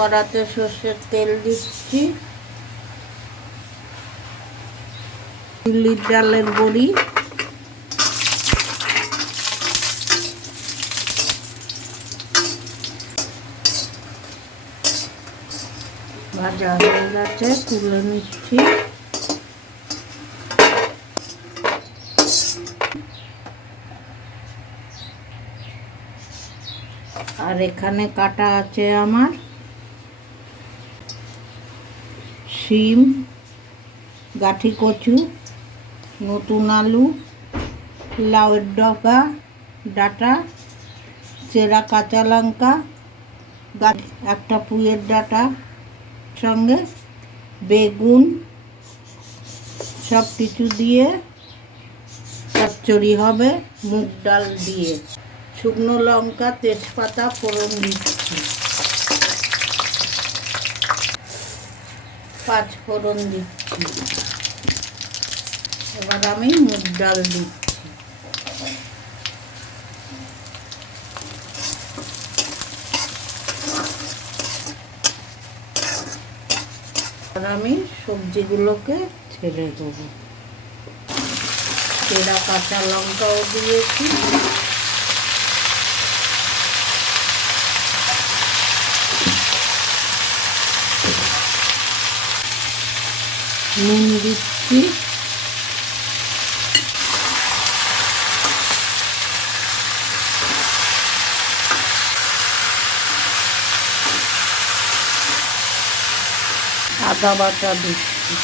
কড়াতে সর্ষের তেল দিচ্ছি। তুলির ডালের বড়ি ভাজা হয়ে গেছে, তুলে নিচ্ছি। আর এখানে কাটা আছে আমার। শিম, গাঠি কচু, নতুন আলু, লাউয়ের ডগা, ডাটা, চেরা কাঁচা লঙ্কা একটা পুয়ের ডাটা, সঙ্গে বেগুন সব কিছু দিয়ে চচ্চড়ি হবে, মুগ ডাল দিয়ে। শুকনো লঙ্কা, তেজপাতা, ফোড়ন দিচ্ছি। পাঁচ ফোড়ন দিচ্ছি। এবার আমি মুগ ডাল দিচ্ছি। আর আমি সবজিগুলোকে ছেড়ে দেবো। চেরা কাঁচা লঙ্কাও দিয়েছি। নুন দিচ্ছি। আদা বাটা দিচ্ছি।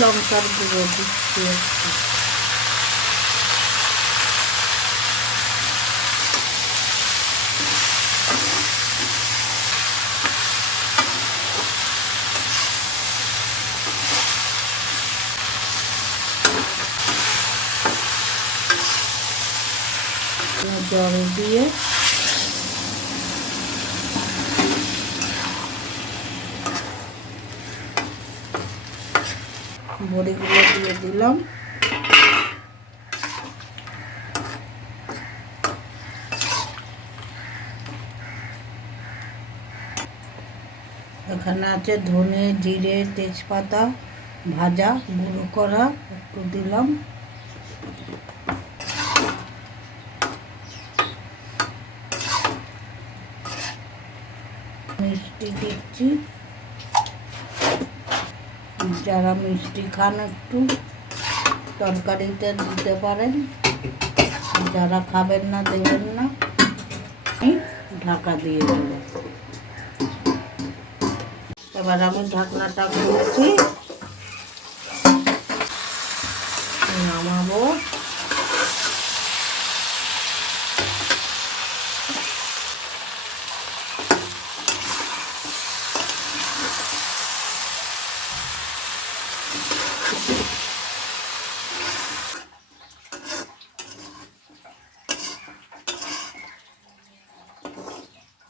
লঙ্কার গুঁড়ো দিচ্ছি একটু। জল দিয়ে বড়িগুলো দিয়ে দিলাম। এখানে আছে ধনে, জিরে, তেজপাতা ভাজা, গুঁড়ো করা, একটু দিলাম। মিষ্টি দিচ্ছি যারা মিষ্টি খান একটু তরকারিতে দিতে পারেন। যারা খাবেন না, দেবেন না। ঢাকা দিয়ে দেবো। এবার আমি ঢাকনাটা খুলছি।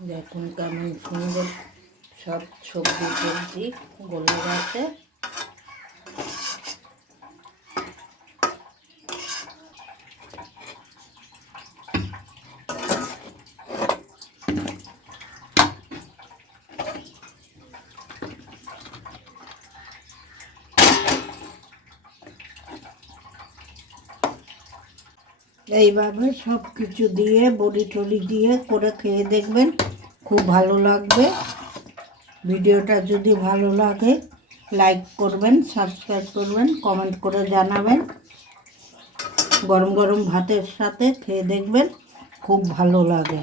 দেখুন কেমন সুন্দর সব সবজি টবজি গলে গেছে। এইভাবে সব কিছু দিয়ে, বড়ি টলি দিয়ে করে খেয়ে দেখবেন খুব ভালো লাগবে। ভিডিওটা যদি ভালো লাগে, লাইক করবেন, সাবস্ক্রাইব করবেন, কমেন্ট করে জানাবেন। গরম গরম ভাতের সাথে খেয়ে দেখবেন, খুব ভালো লাগে।